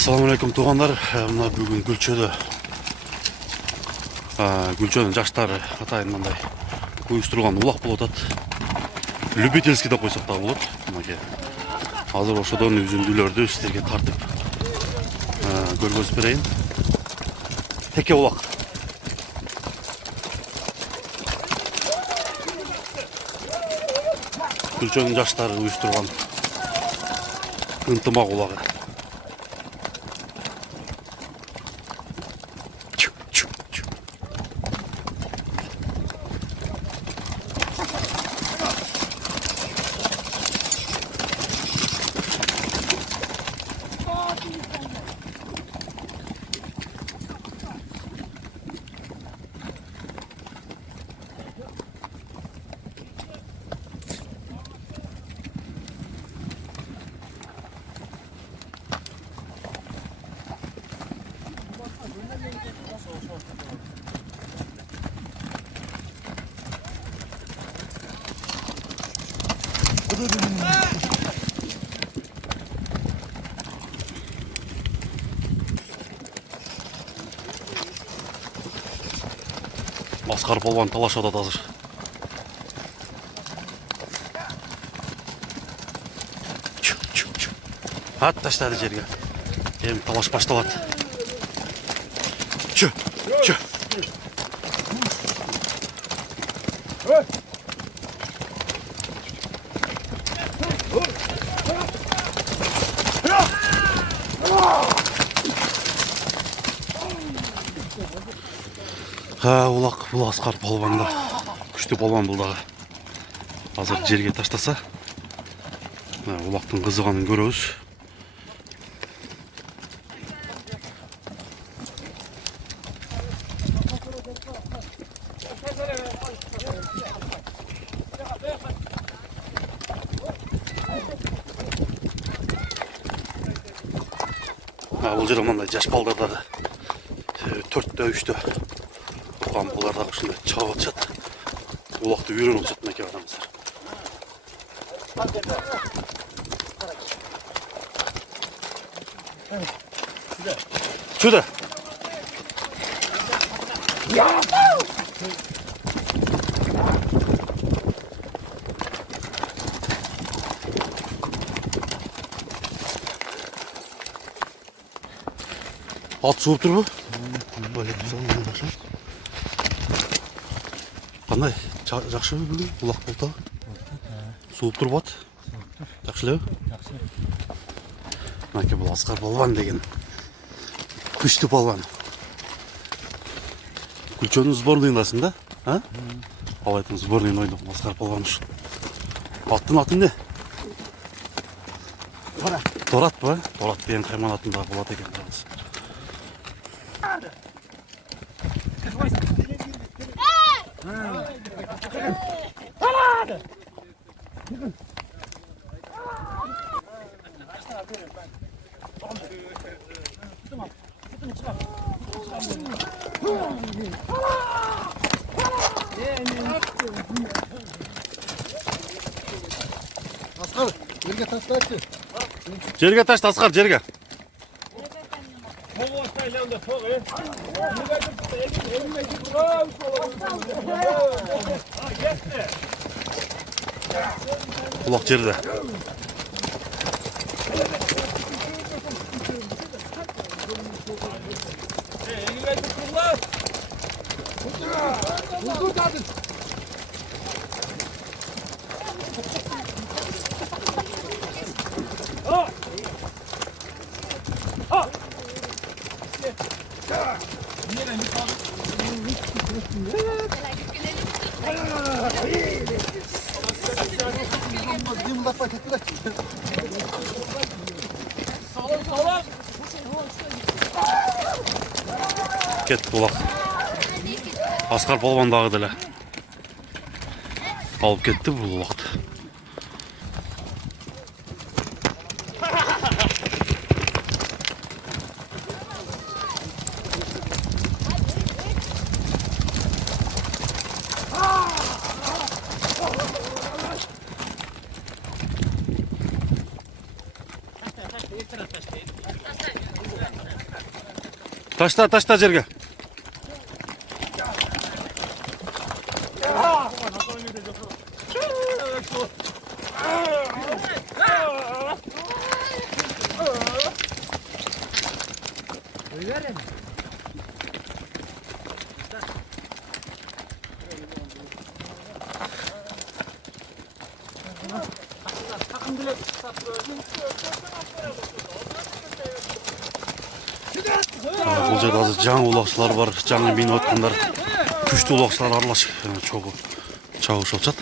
Ассаламалейкум туғандар. Мына бүгін Гүлчөнүн жаштары атайын мындай уюштурган улак болуп атат. Любительский деп койсок да болот. Мынакей. Азыр ошодон үзүндүлөрдү сиздерге тартып көргөзүп берейин. Теке улак. Гүлчөнүн жаштары уюштурган ынтымак улагы. Аскар полбан талашып атат азыр. Ат таштады жерге. Эми талаш башталат. Чү. Улак бул Аскар полбанда. Күчтүү полбан бул дагы. Азыр жерге таштаса, улактын кызыганын көрөбүз. Бул жерде мындай жаш балдар дагы 4-тө 3-тө турган булар дагы ушундай чыгып атышат. Улакты үйрөнүп атышат мынакей адамдар. Чуда. Ат сууп турбу? Кандай? Жакшыбы бүгүн? Улак болду. Сууп турбат? Жакшы элеби? Жакшы. Мынакей бул Аскар полбан деген күчтүү полбан. Гүлчөнүн сборныйындасың да? Алайдын сборныйын ойнойм Аскар полбан ушун. Аттын аты эмне? Торат ба? Торат деген кайман атында болот экен. Аскар, жерге таштайчы. Жерге ташт Аскар, жерге. Улак жерде. Кетти улак. Аскар полбан дагы деле алып кетти бул улакты. Taşta жерге. Бұл жерде азыр жаңа улакчылар бар, жаңа минип аткандар, күчтүү улакчылар аралашып чогуу чабышып атышат.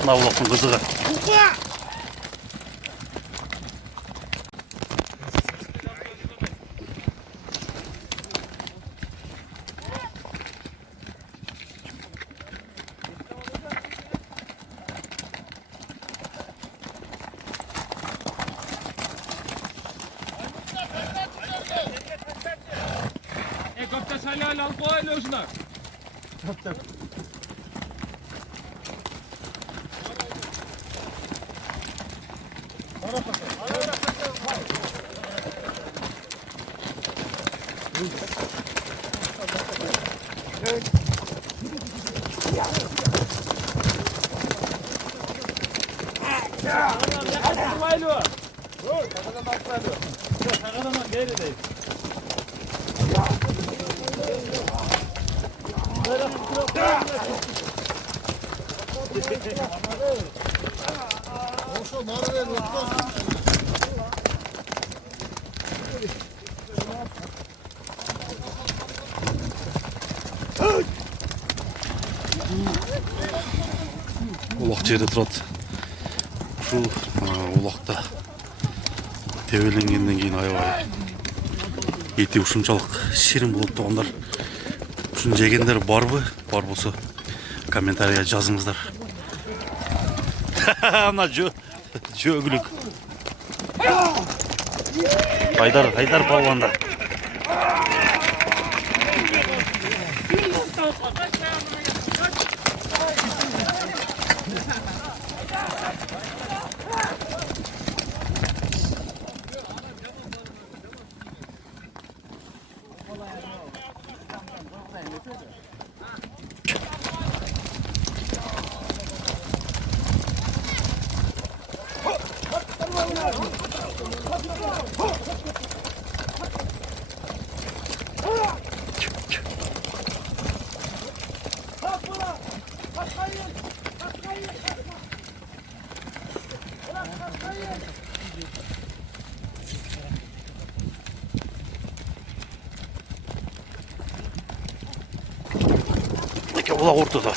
Мына улактын кызыгы. Kopta salal al koy lojna. Улак жерде турат. Ушул улакта тебеленгенден кийин аябай эти ушунчалык ширин болот тугандар. Ушуну жегендер барбы? Бар болсо комментарийге жазыңыздар. Ана жөгүлүк. Айдар балванда. Улак ортада.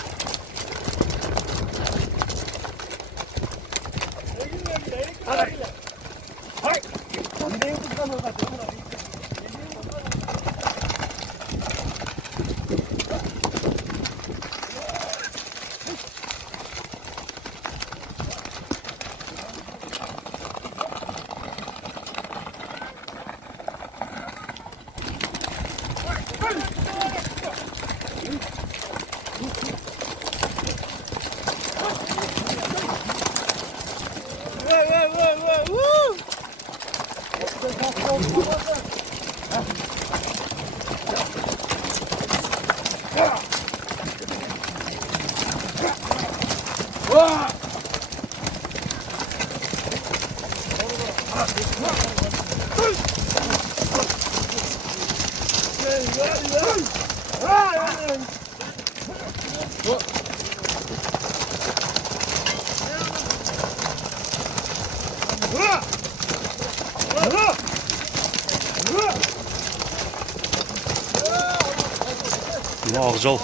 Mına ağcal.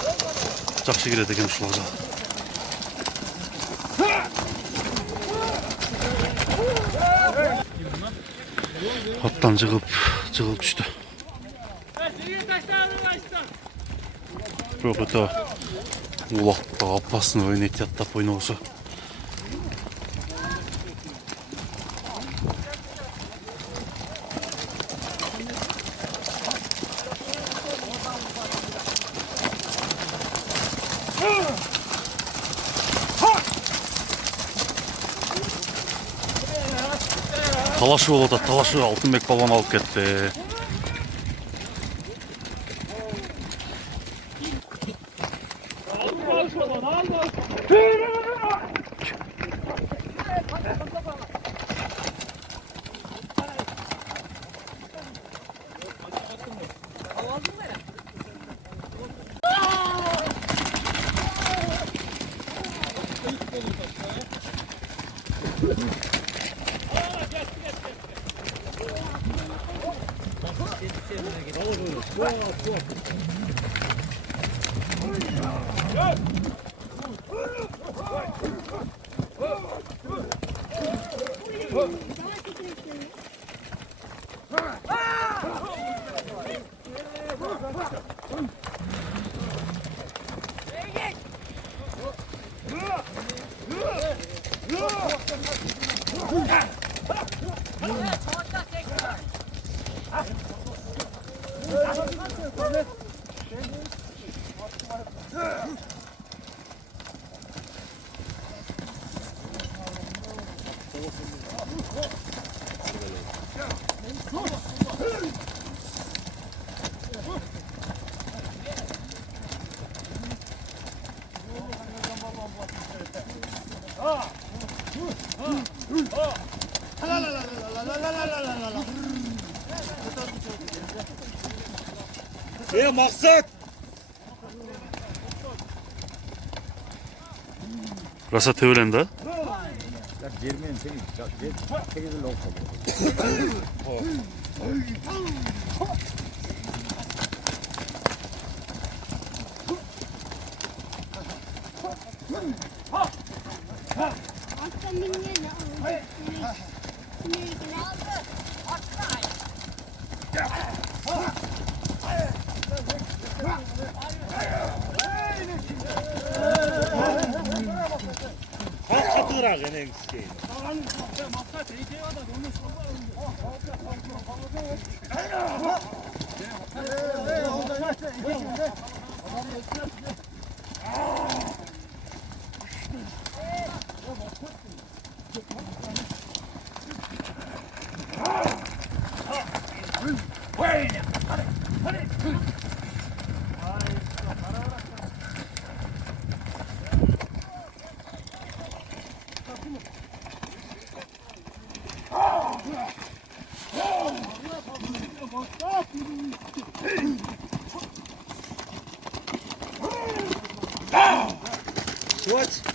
Жақсы келеді екен ушул ağcal. Аттан жығып түшті. Бирок өтө улакта опасно ойнойт аттап ойногусу. Талашы болот, талашы алтынбек баланы алып кетти. Maksat! Rasa tevelen de. Girmeyin seni. Tekizli olsun. What?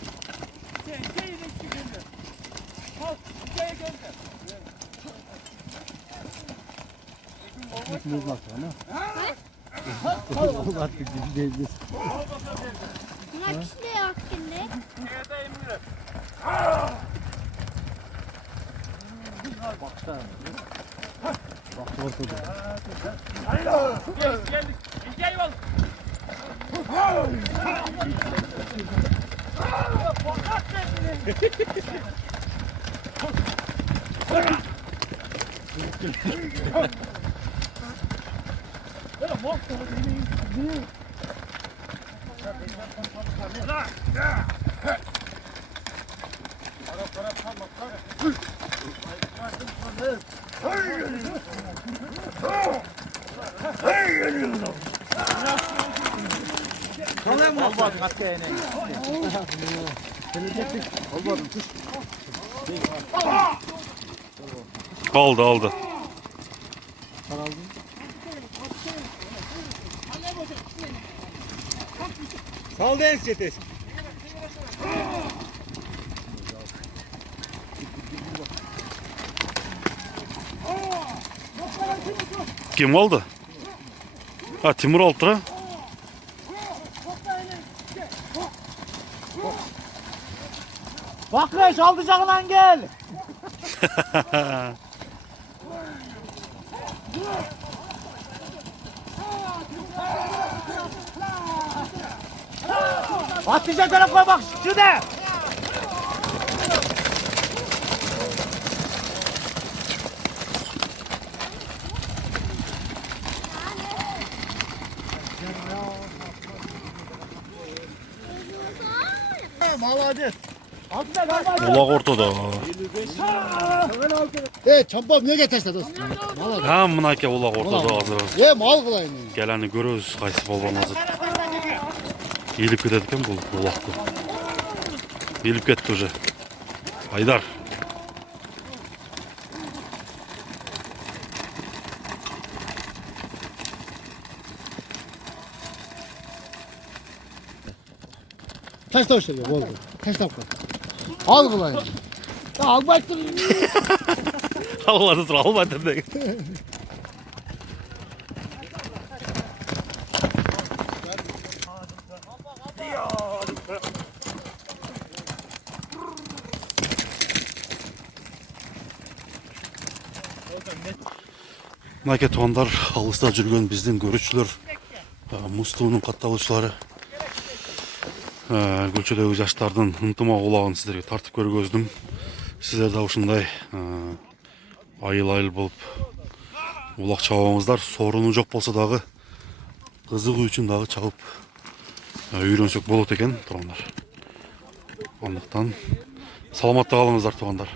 Aldı. Sal da ensetesi. Kim aldı? Ha, Timur aldı ha. Bak reş aldıcağından gel. Atlayacak tarafa bak şurada. Молодец. Ulak ortada. Çampam ne getirsin dostum? Ha, mınake ulak ortada hazır. Ye mal kılayın. Geleni görüyoruz kaysı balban hazır. Gelip giderken bu ulaklı. Gelip gitti уже. Haydar. Taş taş geliyor oldu. Taş taş koy. Al kılayın. Ya al baktım. Allah'ını sıra almadın da. Mынакей туғандар, алыста жүрген біздің көрушілер, МусТвның катталушылары, көчөдөгү жаштардын ынтымак улагын сиздерге тартып көргөздүм. Сиздер да ушундай айыл-айыл болуп улак чабаңыздар. Соруну жок болсо дагы кызыгуу үчүн дагы чабып үйрөнсөк болот экен туугандар. Андыктан саламатта калыңыздар туугандар.